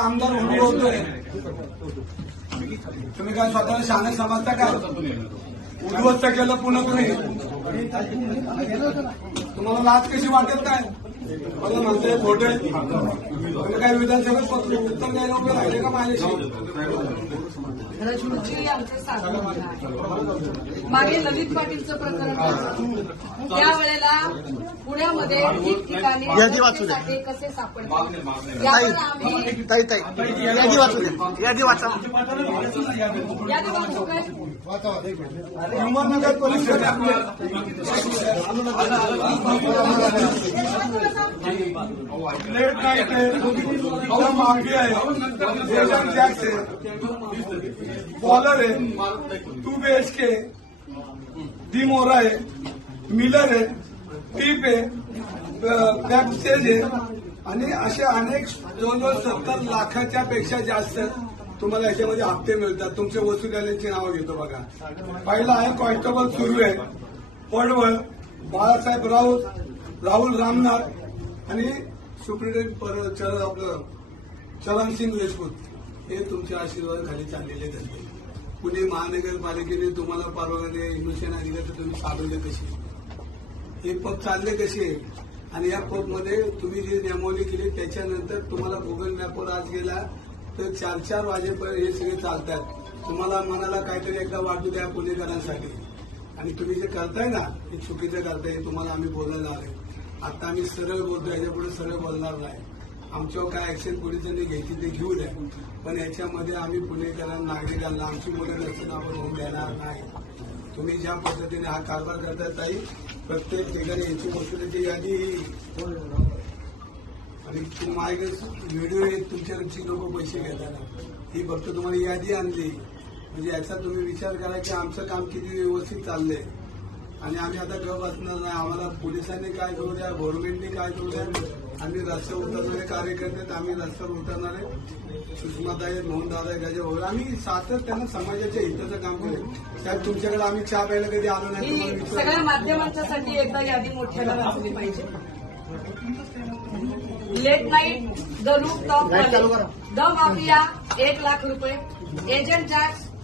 आमदार अनुभवतोय तुम्ही काय स्वतःला शाने समजता का? उद्ध्वस्त केलं पुन्हा तुम्ही. तुम्हाला लाच कशी वाटेल नाही? मला तुम्ही काय विधानसभेत पत्र उत्तर द्यायला उभे राहिले का माझ्याशी आमचं साधन मागे ललित पाटीलचं प्रकरण. त्यावेळेला पुण्यामध्ये ठिकठिकाणी यादी वाचू द्या. रस्ते कसे सापडले ताई यावर आम्ही ताई ताई यादी वाचू द्या यादी वाचा यादी वाचू काय अहमदनगर पोलीस लेट नाईट आहे मागे आहे जेसन जॅक्स आहे बॉलर आहे two B H K D मोरा आहे मिलर आहे टीप आहे बॅक आहे आणि असे अनेक जवळजवळ सत्तर लाखाच्या पेक्षा जास्त तुम्हाला याच्यामध्ये हप्ते मिळतात तुमच्या वसुलीची नावं घेतो बघा पहिला आहे कॉन्स्टेबल सुरू आहे पडवळ बाळासाहेब राऊत राहुल रामनाथ आणि सुप्रिटेंडेंट पर- चर- आपलं चरणसिंग देशमुख हे तुमच्या आशीर्वादाखाली चाललेले धंदे पुणे महानगरपालिकेने तुम्हाला परवाने इन्व्हेस्टन दिलं तर तुम्ही चालवले कसे? हे पब चालले कसे? आणि या पबमध्ये तुम्ही जी नेमवली केली त्याच्यानंतर तुम्हाला गुगल मॅपवर आज गेला तर चार चार वाजेपर्यंत हे सगळे चालतात. तुम्हाला मनाला काहीतरी एकदा वाटू द्या पुणेकरांसाठी. आणि तुम्ही जे करताय ना हे चुकीचं करताय तुम्हाला आम्ही बोलायला आलोय आता आम्ही सरळ बोलतो याच्यापुढे सरळ बोलणार नाही. आमच्यावर काय ऍक्शन पोलिसांनी घ्यायची ते घेऊ द्या. पण याच्यामध्ये आम्ही पुणेकरांना नागरिकांना आमची मुलं नसून आपण होऊन देणार नाही. तुम्ही ज्या पद्धतीने हा कारभार करता ताई प्रत्येक ठिकाणी याची वसुलीची यादी ही. आणि तू माझ्याकडे व्हिडिओ येत तुमच्याकडची लोक पैसे घेताना ही फक्त तुम्हाला यादी आणली. म्हणजे याचा तुम्ही विचार करा की आमचं काम किती व्यवस्थित चाललंय. आणि आम्ही आता गप असणार नाही. आम्हाला पोलिसांनी काय करू द्या गव्हर्नमेंटने काय करू द्या? आम्ही रस्त्यावर उतरणारे कार्यकर्ते आम्ही रस्त्यावर उतरणारे. सुषमाताई मोहनदादा गजा वगैरे. आम्ही सातत्यानं समाजाच्या हिताचं काम करेल साहेब तुमच्याकडे आम्ही चहा प्यायला कधी आलो नाही. सगळ्या माध्यमांच्यासाठी एकदा यादी मोठ्याला वाचली पाहिजे. Late night the rooftop the mafia एक लाख रुपये. एजंट टॅक्स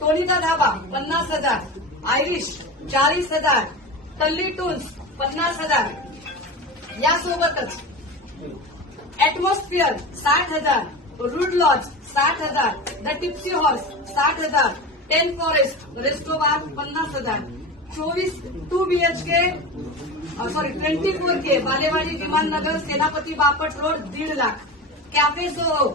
टोनीचा धाबा पन्नास हजार. आयरिश चाळीस हजार. टल्ली टूल्स पन्नास हजार. यासोबतच ऍटमॉस्फिअर साठ हजार. रूड लॉज साठ हजार. द टिप्सी हॉर्स साठ हजार. टेन फॉरेस्ट रेस्टोबार पन्नास हजार. चोवीस two BHK sorry twenty four K Balewadi Vimannagar Senapati Bapat road दीड लाख. कॅफे सोहो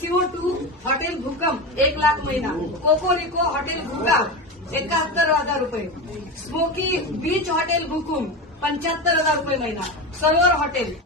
हो सीओ टू हॉटेल भूकंप एक लाख महिना. कोकोरिको हॉटेल भूकंप एकाहत्तर हजार रुपये. स्मोकी बीच हॉटेल भूकुम पंच्याहत्तर हजार रुपये महिना. सरोवर हॉटेल.